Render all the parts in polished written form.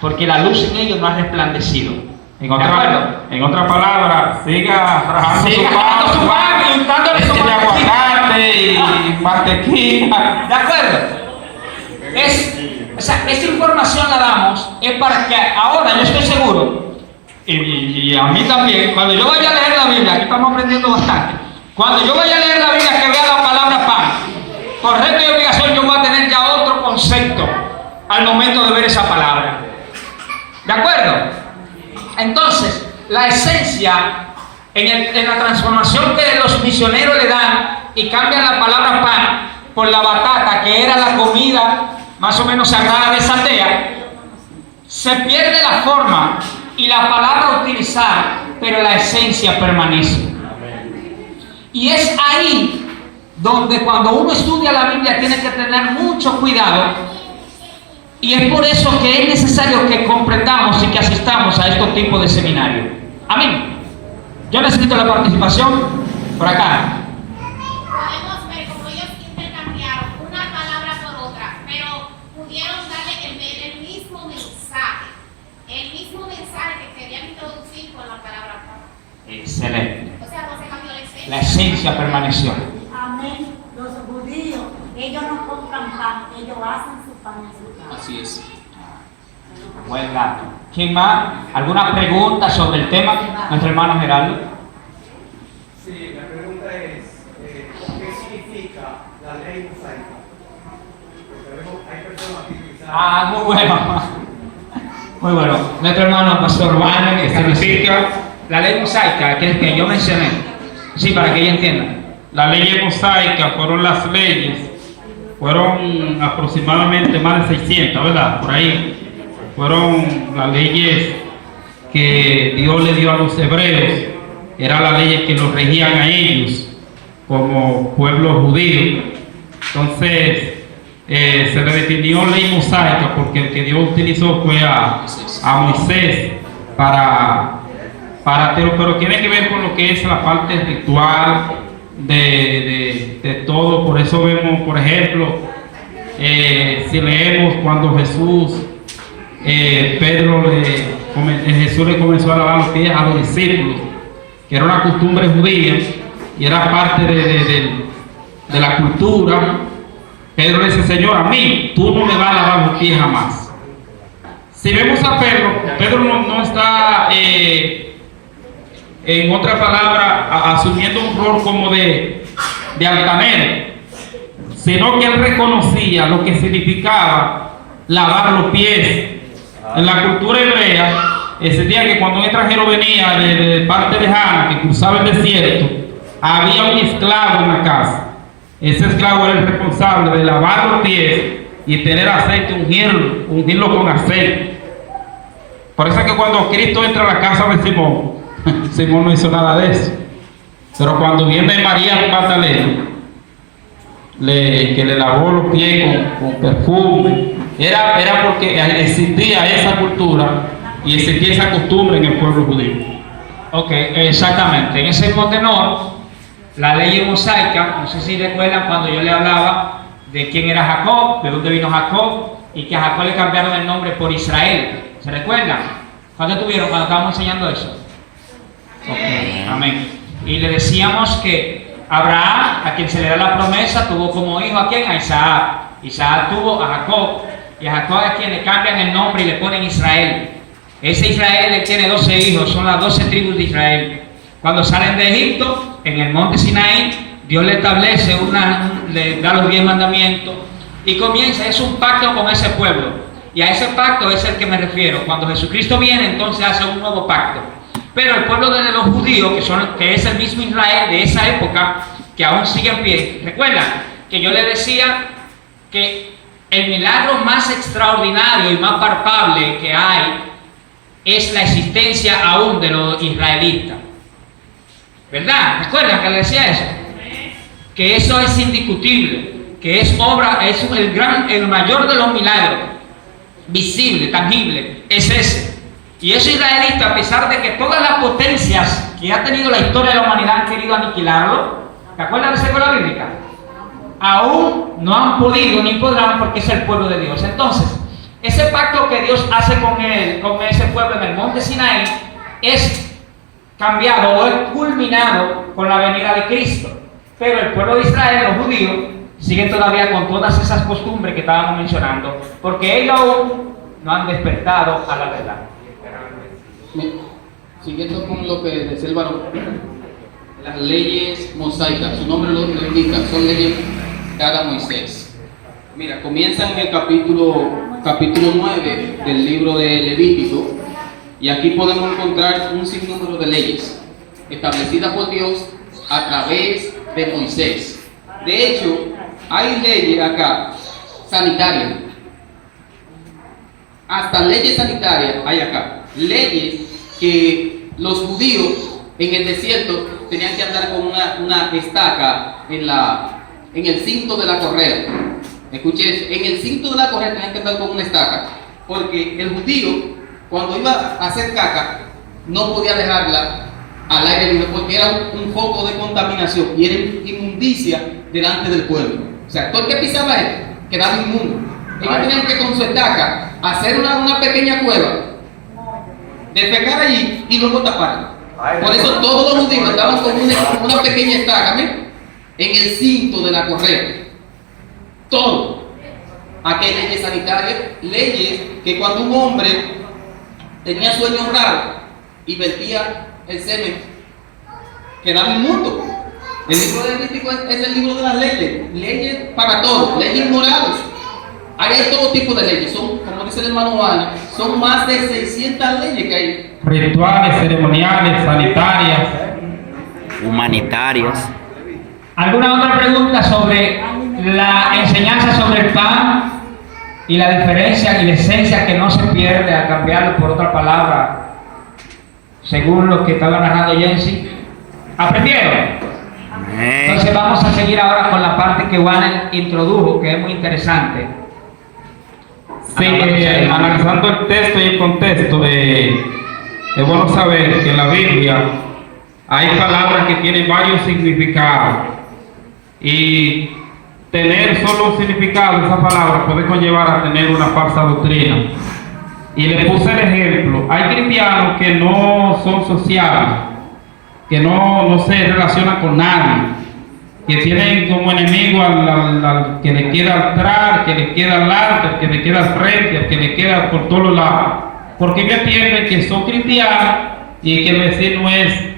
porque la luz en ellos no ha resplandecido. En otra palabra, siga trabajando Siga su pan y untándole su de aguacate y mantequilla. ¿De acuerdo? Esa información la damos es para que ahora yo estoy seguro, y a mí también, cuando yo vaya a leer la Biblia, aquí estamos aprendiendo bastante, cuando yo vaya a leer la Biblia que vea la palabra pan, por reto y obligación yo voy a tener ya otro concepto al momento de ver esa palabra. ¿De acuerdo? Entonces, la esencia en la transformación que los misioneros le dan y cambian la palabra pan por la batata, que era la comida más o menos sagrada de esa aldea, se pierde la forma y la palabra utilizada, pero la esencia permanece. Y es ahí donde cuando uno estudia la Biblia tiene que tener mucho cuidado. Y es por eso que es necesario que comprendamos y que asistamos a estos tipos de seminarios. Amén. Yo necesito la participación por acá. Podemos ver cómo ellos intercambiaron una palabra por otra, pero pudieron darle el mismo mensaje que querían introducir con la palabra pan. Excelente. O sea, no se cambió la esencia. La esencia permaneció. Amén. Los judíos, ellos no compran pan, ellos hacen su pan en su casa. Así es. Buen dato. ¿Quién más? ¿Alguna pregunta sobre el tema? Nuestro hermano Gerardo. Sí, la pregunta es, ¿qué significa la ley mosaica? Porque hay personas que utilizan... Muy bueno. Muy bueno. Nuestro hermano Pastor Juan, que significa la ley mosaica, que yo mencioné. Sí, para que ella entienda. Las leyes mosaicas fueron las leyes, fueron aproximadamente más de 600, ¿verdad? Por ahí. Fueron las leyes que Dios le dio a los hebreos, eran las leyes que los regían a ellos como pueblo judío. Entonces, se le definió ley mosaica porque el que Dios utilizó fue a Moisés pero tiene que ver con lo que es la parte ritual de todo. Por eso vemos, por ejemplo, si leemos cuando Jesús le comenzó a lavar los pies a los discípulos, que era una costumbre judía y era parte de la cultura. Pedro le dice: Señor, a mí tú no me vas a lavar los pies jamás. Si vemos a Pedro no está en otra palabra asumiendo un rol como de altanero, sino que él reconocía lo que significaba lavar los pies. En la cultura hebrea, ese día que cuando un extranjero venía de parte lejana, que cruzaba el desierto, había un esclavo en la casa. Ese esclavo era el responsable de lavar los pies y tener aceite, ungirlo con aceite. Por eso es que cuando Cristo entra a la casa de Simón, Simón no hizo nada de eso. Pero cuando viene María Magdalena, que le lavó los pies con perfume, era porque existía esa cultura y existía esa costumbre en el pueblo judío. Ok, exactamente. En ese mismo tenor, la ley mosaica, no sé si recuerdan cuando yo le hablaba de quién era Jacob, de dónde vino Jacob, y que a Jacob le cambiaron el nombre por Israel. ¿Se recuerdan? ¿Cuándo estuvieron cuando estábamos enseñando eso? Ok, amén. Y le decíamos que Abraham, a quien se le da la promesa, tuvo como hijo ¿a quién? A Isaac. Isaac tuvo a Jacob, y a Jacob es quien le cambian el nombre y le ponen Israel. Ese Israel él tiene 12 hijos, son las 12 tribus de Israel. Cuando salen de Egipto, en el monte Sinaí, Dios le establece le da los 10 mandamientos y comienza, es un pacto con ese pueblo. Y a ese pacto es el que me refiero. Cuando Jesucristo viene, entonces hace un nuevo pacto. Pero el pueblo de los judíos, que es el mismo Israel de esa época, que aún sigue en pie, recuerdan que yo les decía que el milagro más extraordinario y más palpable que hay es la existencia aún de los israelitas. ¿Verdad? ¿Recuerdan que le decía eso? Que eso es indiscutible, que es el mayor de los milagros, visible, tangible, es ese. Y esos israelitas, a pesar de que todas las potencias que ha tenido la historia de la humanidad han querido aniquilarlo, ¿te acuerdas de esa escuela bíblica? Aún no han podido ni podrán, porque es el pueblo de Dios. Entonces, Ese pacto que Dios hace con él, con ese pueblo en el monte Sinaí, es cambiado o es culminado con la venida de Cristo. Pero el pueblo de Israel, los judíos, siguen todavía con todas esas costumbres que estábamos mencionando, porque ellos aún no han despertado a la verdad. Siguiendo con lo que decía el varón, las leyes mosaicas, su nombre lo indica, son leyes dadas a Moisés. Mira, comienza en el capítulo 9 del libro de Levítico, y aquí podemos encontrar un sinnúmero de leyes establecidas por Dios a través de Moisés. De hecho, hay leyes acá sanitarias, hasta leyes sanitarias hay acá, leyes que los judíos en el desierto tenían que andar con una estaca en el cinto de la correa. Escuche eso, en el cinto de la correa tenían que andar con una estaca, porque el judío, cuando iba a hacer caca, no podía dejarla al aire libre, porque era un foco de contaminación y era inmundicia delante del pueblo. O sea, todo el que pisaba él quedaba inmundo. Ellos tenían que con su estaca hacer una pequeña cueva, defecar allí y luego taparla. Por eso todos los judíos andaban con una pequeña estaca, ¿sí?, en el cinto de la correa. Todo. Aquí hay leyes sanitarias, leyes que cuando un hombre tenía sueños raros y vertía el semen, quedaba inmundo. El libro de Levítico es el libro de las leyes para todos, leyes morales. Ahí hay todo tipo de leyes, son, como dice el hermano Juan, son más de 600 leyes que hay. Rituales, ceremoniales, sanitarias, humanitarias. ¿Alguna otra pregunta sobre la enseñanza sobre el pan y la diferencia y la esencia que no se pierde al cambiarlo por otra palabra, según lo que estaba narrando Jensi? ¿Aprendieron? Entonces vamos a seguir ahora con la parte que Juan introdujo, que es muy interesante. Sí, analizando el texto y el contexto, es bueno saber que en la Biblia hay palabras que tienen varios significados, y tener solo un significado de esa palabra puede conllevar a tener una falsa doctrina. Y le puse el ejemplo: hay cristianos que no son sociables, que no se relacionan con nadie, que tienen como enemigo al que le queda atrás, que le queda adelante, al que le queda al frente, al que le queda por todos los lados, porque ellos entienden que son cristianos y que el vecino es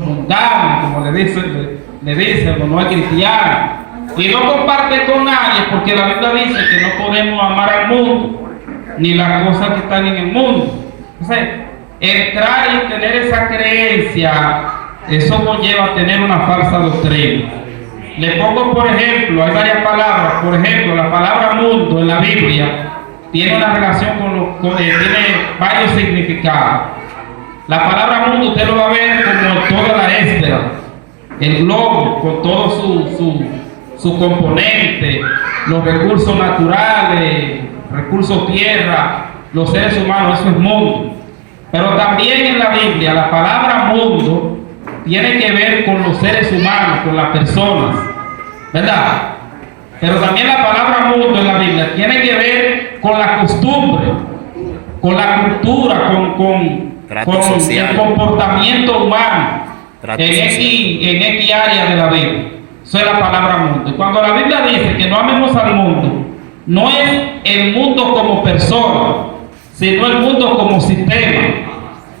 mundano, como le dicen, no es cristiano, y no comparte con nadie, porque la Biblia dice que no podemos amar al mundo ni las cosas que están en el mundo. Entonces, entrar y tener esa creencia, eso conlleva a tener una falsa doctrina. Le pongo por ejemplo, hay varias palabras. Por ejemplo, la palabra mundo en la Biblia tiene una relación tiene varios significados. La palabra mundo usted lo va a ver como toda la esfera, el globo con todo su componente, los recursos naturales, recursos tierra, los seres humanos, eso es mundo. Pero también en la Biblia la palabra mundo tiene que ver con los seres humanos, con las personas, ¿verdad? Pero también la palabra mundo en la Biblia tiene que ver con la costumbre, con la cultura, con el comportamiento humano en X área de la Biblia. Eso es la palabra mundo. Y cuando la Biblia dice que no amemos al mundo, no es el mundo como persona, sino el mundo como sistema.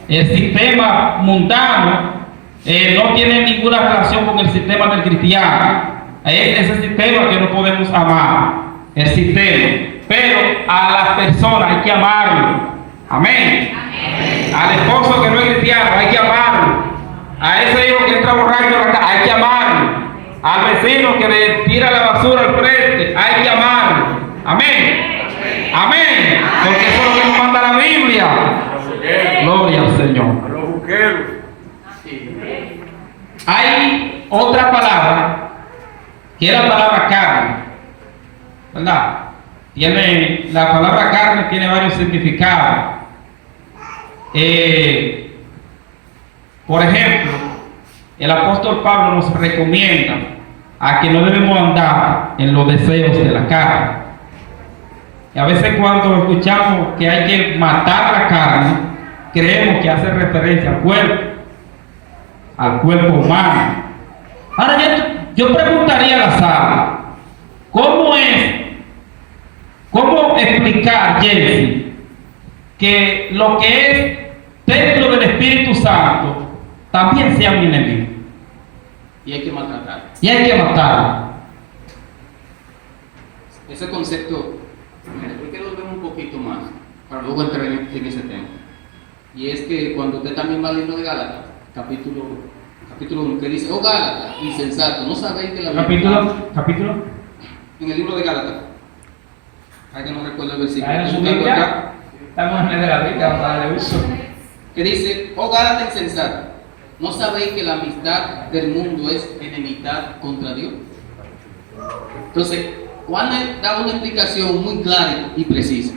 El sistema mundano no tiene ninguna relación con el sistema del cristiano. Es ese sistema que no podemos amar, el sistema. Pero a las personas hay que amarlo. Amén. Al esposo que no es cristiano hay que amarlo. A ese hijo que entra borracho a la casa hay que amarlo. Al vecino que le tira la basura al frente hay que amarlo. Amén. Amén. Porque eso es lo que nos manda la Biblia. Gloria al Señor. Hay otra palabra que es la palabra carne, ¿verdad? La palabra carne tiene varios significados. Por ejemplo, el apóstol Pablo nos recomienda a que no debemos andar en los deseos de la carne. Y a veces cuando escuchamos que hay que matar la carne, creemos que hace referencia al cuerpo humano. Ahora yo preguntaría a la sala, ¿cómo explicar, Jesse, que lo que es templo del Espíritu Santo también sea un enemigo? Y hay que maltratar. Y hay que matarlo. Ese concepto, yo quiero ver un poquito más, para luego entrar en ese tema. Y es que cuando usted también va al libro de Gálatas, capítulo 1, que dice, oh Gálatas, insensato, ¿no sabéis que la Capítulo. En el libro de Gálatas, hay que no recuerdo el versículo. Está en su Estoy buscando Biblia. acá, Estamos en el de la Biblia, vamos a darle uso. que dice, oh Gálatas insensato, ¿no sabéis que la amistad del mundo es enemistad contra Dios? Entonces, Juan da una explicación muy clara y precisa.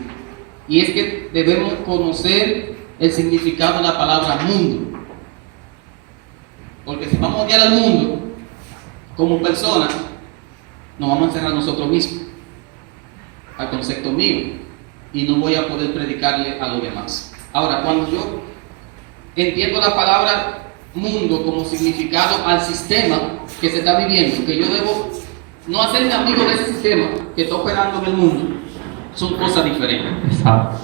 Y es que debemos conocer el significado de la palabra mundo. Porque si vamos a odiar al mundo como personas, nos vamos a encerrar nosotros mismos al concepto mío y no voy a poder predicarle a los demás. Ahora, cuando yo entiendo la palabra mundo como significado al sistema que se está viviendo, que yo debo no hacerme amigo de ese sistema que está operando en el mundo, son cosas diferentes. Exacto.